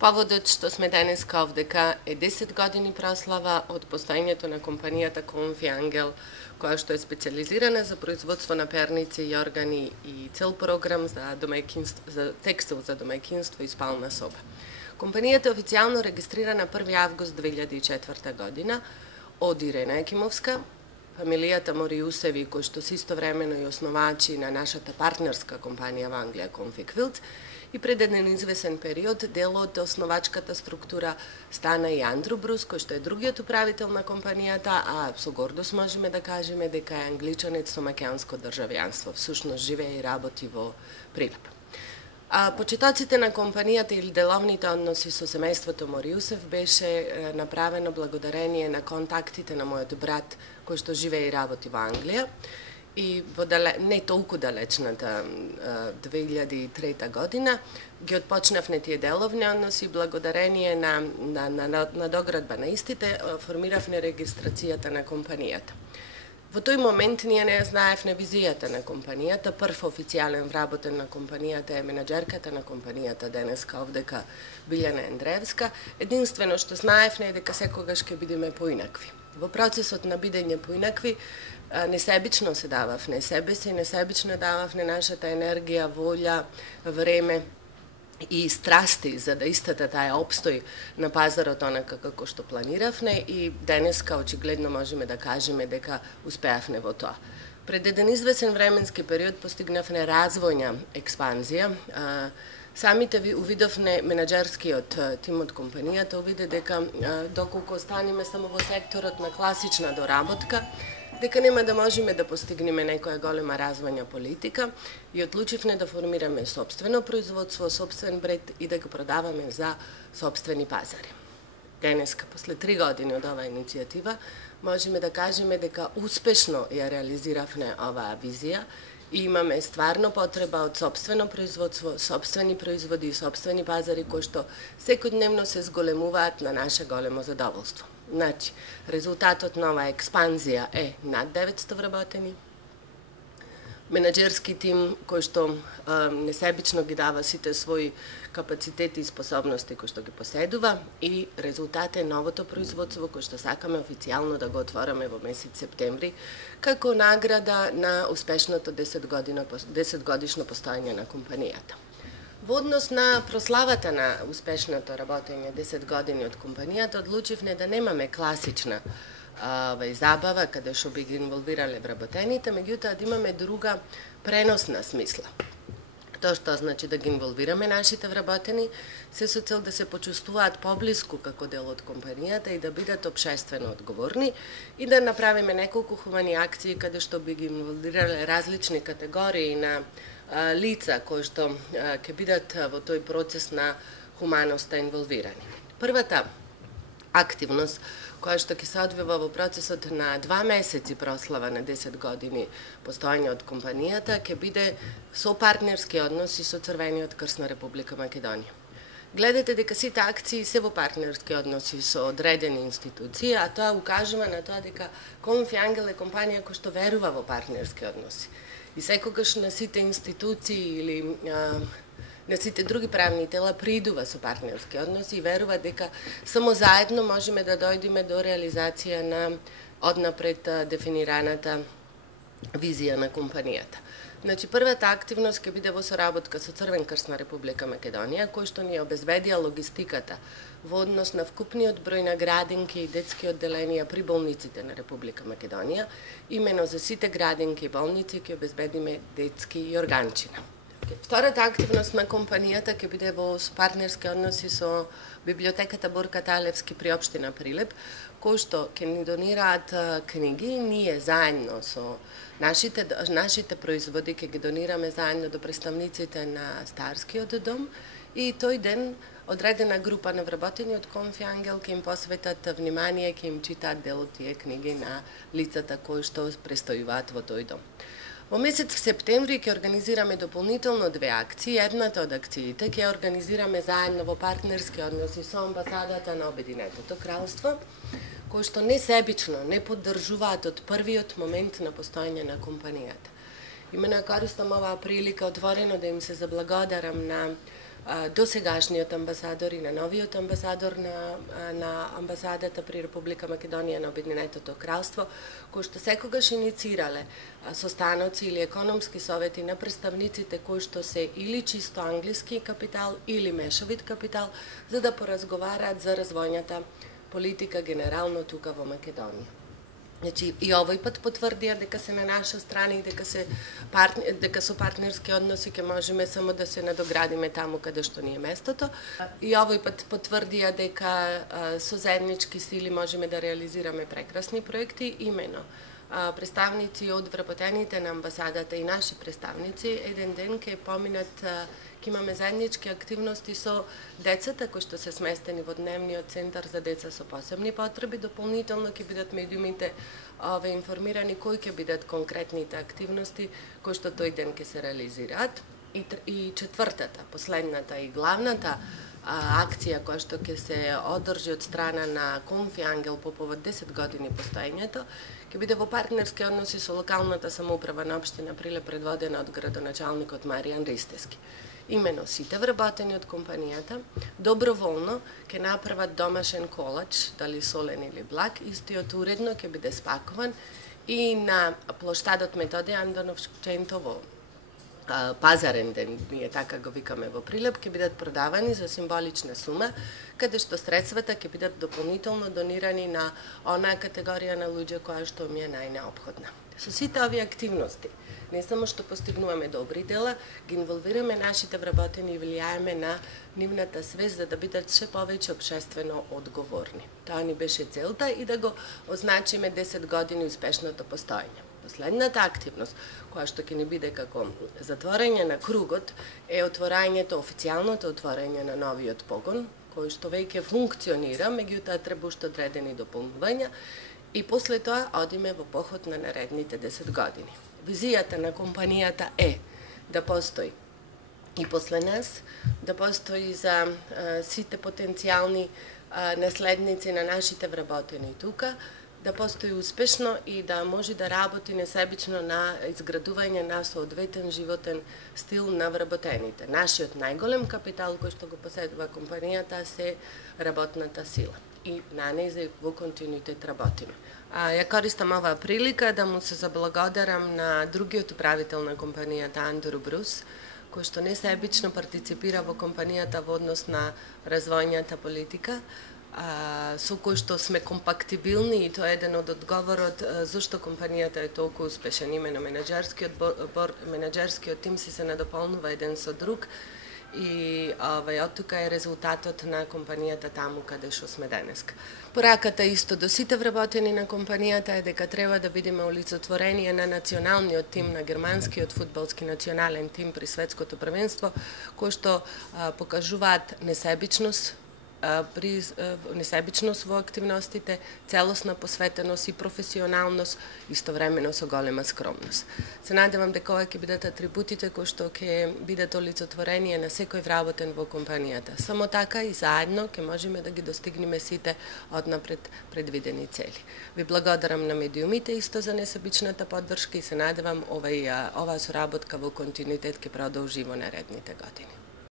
Поводот што сме денеска овдека е 10 години прослава од постоењето на компанијата Конфи Ангел, која што е специализирана за производство на перници, јоргани и цел програм за текстил за домаќинство и спална соба. Компанијата е официјално регистрирана 1. август 2004 година од Ирена Екимовска, фамилијата Мориусеви, кои што се истовремено и основачи на нашата партнерска компанија во Англија Конфи Квилт, и пред еден извесен период дел од основачката структура стана и Андру Брус, кој што е другиот управител на компанијата, а со гордост можеме да кажеме дека е англичанец со македонско државјанство, всушност живее и работи во Прилеп. Почетоците на компанијата или деловните односи со семејството Мориусев беше направено благодарение на контактите на мојот брат кој што живее и работи во Англија и во не толку далечната 2003 година ги отпочнавме тие деловни односи благодарение на доградба на истите формиравме регистрацијата на компанијата. Во тој момент ние не знаевме визијата на компанијата. Прв официјален вработен на компанијата е менаџерката на компанијата денеска овдека Билјана Ендревска. Единствено што знаевме е дека секогаш ќе бидеме поинакви. Во процесот на бидење поинакви несебично се дававме себе си, несебично дававме нашата енергија, волја, време и страсти за да истата таа обстои на пазарот онака како што планиравме и денеска очигледно можеме да кажеме дека успеавме во тоа. Пред еден извесен временски период постигнавме развојна експанзија. Самите ви увидовме менаџерскиот тим од компанијата, увиде дека доколку останеме само во секторот на класична доработка, дека нема да можеме да постигнеме некоја голема развојна политика и одлучивме да формираме сопствено производство, сопствен бред и да го продаваме за сопствени пазари. Денеска, после 3 години од оваа иницијатива, можеме да кажеме дека успешно ја реализиравме оваа визија и имаме стварно потреба од сопствено производство, сопствени производи и сопствени пазари кои што секојдневно се зголемуваат на наше големо задоволство. Значи, резултатот на оваа експанзија е над 900 вработени, менаџерски тим кој што несебично ги дава сите своји капацитети и способности кои што ги поседува и резултат е новото производство кој што сакаме официјално да го отвораме во месец септември како награда на успешното 10 годишно постоење на компанијата. Во однос на прославата на успешното работење 10 години од компанијата, одлучивме да немаме класична забава каде што би ги инволвирале вработените, меѓутоа да имаме друга преносна смисла. Тоа што значи да ги инволвираме нашите вработени, се со цел да се почувствуваат поблиску како дел од компанијата и да бидат општествено одговорни и да направиме неколку хумани акции каде што би ги инволвирале различни категории на лица кои што ќе бидат во тој процес на хуманоста инволвирани. Првата активност која што ќе се одвива во процесот на 2 месеци прослава на 10 години постоење од компанијата ќе биде со партнерски односи со Црвениот крст на Република Македонија. Гледате дека сите акции се во партнерски односи со одредени институции, а тоа укажува на тоа дека Конфи Ангел е компанија која што верува во партнерски односи. И секогаш на сите институции или на сите други правни тела придува со партнерски односи и верува дека само заедно можеме да дојдеме до реализација на однапред дефинираната визија на компанијата. Значи, првата активност ќе биде во соработка со Црвен крст на Република Македонија, кој што ни обезбедија логистиката во однос на вкупниот број на градинки и детски одделенија при болниците на Република Македонија. Имено за сите градинки и болници ќе обезбедиме детски јорганчина. Втората активност на компанијата ќе биде во партнерски односи со библиотеката Борка Талевски при општина Прилеп, кои што ќе ни донираат книги, ние заедно со нашите производи ќе ги донираме заедно до представниците на Старскиот дом и тој ден одредена група на вработени од Конфи Ангел ќе им посветат внимание, ќе им читаат дел од тие книги на лицата кои што престојуваат во тој дом. Во месец септември ќе организираме дополнително 2 акции. Едната од акциите ќе организираме заедно во партнерски односи со амбасадата на Обединетото кралство, кои што несебично не поддржуваат од првиот момент на постоење на компанијата. Имено користам оваа прилика отворено да им се заблагодарам на досегашниот амбасадор и на новиот амбасадор на амбасадата при Република Македонија на Обединетото кралство, кои што секогаш иницирале состаноци или економски совети на представниците кои што се или чисто англиски капитал или мешовит капитал, за да поразговараат за развојната политика генерално тука во Македонија. Значи, и овој пат потврдија дека се на наша страна и дека со партнерски односи ќе можеме само да се надоградиме таму каде што ни е местото. И овој пат потврдија дека со заеднички сили можеме да реализираме прекрасни проекти, имено представници од вработените на амбасадата и наши представници еден ден ќе поминат, ќе имаме заеднички активности со децата кои што се сместени во дневниот центар за деца со посебни потреби. Дополнително ќе бидат медиумите информирани кои ќе бидат конкретните активности кои што тој ден ќе се реализираат. И четвртата, последната и главната акција која што ќе се одржи од страна на Конфи Ангел по повод 10 години постоењето, ќе биде во партнерски односи со локалната самоуправа на општина Прилеп, предводена од градоначалникот Маријан Ристевски. Имено сите вработени од компанијата доброволно ќе направат домашен колач, дали солен или благ, истиот уредно ќе биде спакуван и на плоштадот Методи Андоновченто во пазарен ден, ние така го викаме во Прилеп, ќе бидат продавани за символична сума, каде што средствата ќе бидат дополнително донирани на онаа категорија на луѓе која што ми е најнеопходна. Со сите овие активности, не само што постигнуваме добри дела, ги инволвираме нашите вработени и влијаеме на нивната свест за да бидат ше повеќе општествено одговорни. Тоа ни беше целта и да го означиме 10 години успешното постоење. Последната активност, која што ќе ни биде како затворање на кругот, е отворањето, официјалното отворање на новиот погон, кој што веќе функционира, меѓутоа треба уште одредени дополнувања, и после тоа одиме во поход на наредните 10 години. Визијата на компанијата е да постои и после нас, да постои за сите потенцијални наследници на нашите вработени тука, да постои успешно и да може да работи несебично на изградување на соодветен животен стил на вработените. Нашиот најголем капитал кој што го поседува компанијата се работната сила и на неја во континуитет работиме. Ја користам оваа прилика да му се заблагодарам на другиот управител на компанијата Андро Брус, кој што несебично партиципира во компанијата во однос на развојната политика, со кој што сме компактибилни и тоа е еден од одговорот зашто компанијата е толку успешен. Имено менаџерскиот тим се надополнува еден со друг и од тука е резултатот на компанијата таму каде што сме денеска. Пораката исто до сите вработени на компанијата е дека треба да бидеме олицетворение на националниот тим, на германскиот фудбалски национален тим при светското првенство, кој што покажуваат несебичност во активностите, целосна посветеност и професионалност, истовремено со голема скромност. Се надевам дека ова ќе бидат атрибутите кои што ќе бидат олицетворение на секој вработен во компанијата. Само така и заедно ќе можеме да ги достигнеме сите однапред предвидени цели. Ви благодарам на медиумите исто за несебичната поддршка и се надевам оваа соработка во континуитет ќе продолжи во наредните години.